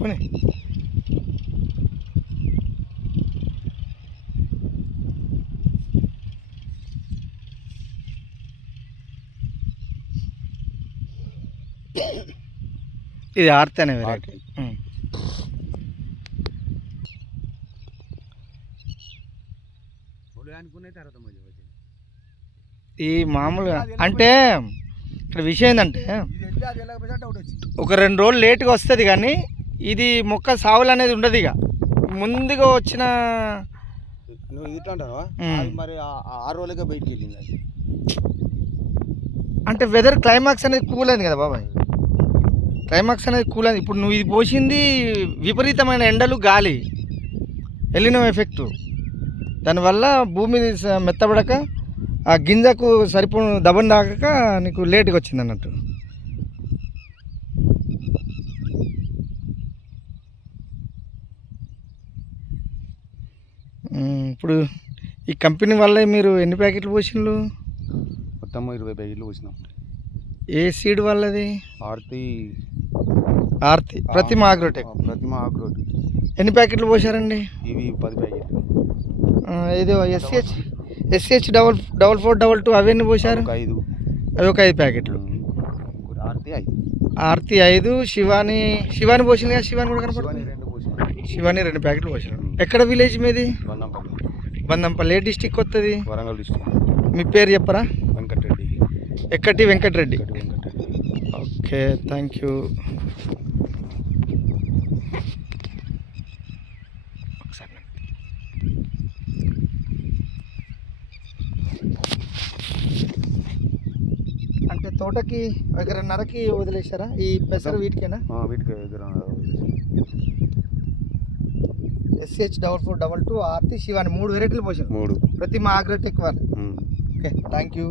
పోనీ ఇది ఆర్తి అనే వెరైటీ. ఈ మామూలుగా అంటే ఇక్కడ విషయం ఏంటంటే ఒక 2 రోజులు లేట్గా వస్తుంది, కానీ ఇది మొక్క సావులు అనేది ఉండదు. ఇక ముందుగా వచ్చిన నువ్వు ఇట్లా అంటావా మరి 6 రోజులుగా బయటికి వెళ్ళింది. అంటే వెదర్ క్లైమాక్స్ అనేది కూల్ అయింది కదా బాబాయ్, క్లైమాక్స్ అనేది కూల్ అయింది. ఇప్పుడు నువ్వు ఇది పోసింది విపరీతమైన ఎండలు గాలి ఎలినో ఎఫెక్టు, దానివల్ల భూమి మెత్తబడక ఆ గింజకు సరిపో దబన్ దాక నీకు లేట్గా వచ్చింది అన్నట్టు. ఇప్పుడు ఈ కంపెనీ వల్ల మీరు ఎన్ని ప్యాకెట్లు పోసిండ్రు? మొత్తం 20 ప్యాకెట్లు పోసినాం. ఏ సీడ్ వల్లది? ఆర్తి ప్రతిమ అగ్రోటెక్. ఎన్ని ప్యాకెట్లు పోసారండి? ఇవి 10 ప్యాకెట్లు. ఏదో ఎస్హెచ్ 4422 అవన్నీ పోసారు? అవి ఒక 5 ప్యాకెట్లు. ఆర్తి 5, శివాని పోసింది కదా, శివాని కూడా కనపడుతుంది. శివాని 2 ప్యాకెట్లు పోసారు. ఎక్కడ విలేజ్ మీది? బందంపల్లి. ఏ డిస్టిక్ వస్తుంది? వరంగల్ డిస్టిక్. మీ పేరు చెప్పరా? వెంకటరెడ్డి. ఎక్కటి వెంకటరెడ్డి. Okay, thank you. అంటే తోటకి 1.5 వదిలేశారా ఈ పెసర? వీటికేనా? వీటికి SH 4422 ఆర్తి శివాని 3 వెరైటీలు పోసారు. ప్రతిమ అగ్రోటెక్ వాళ్ళు. Okay, thank you.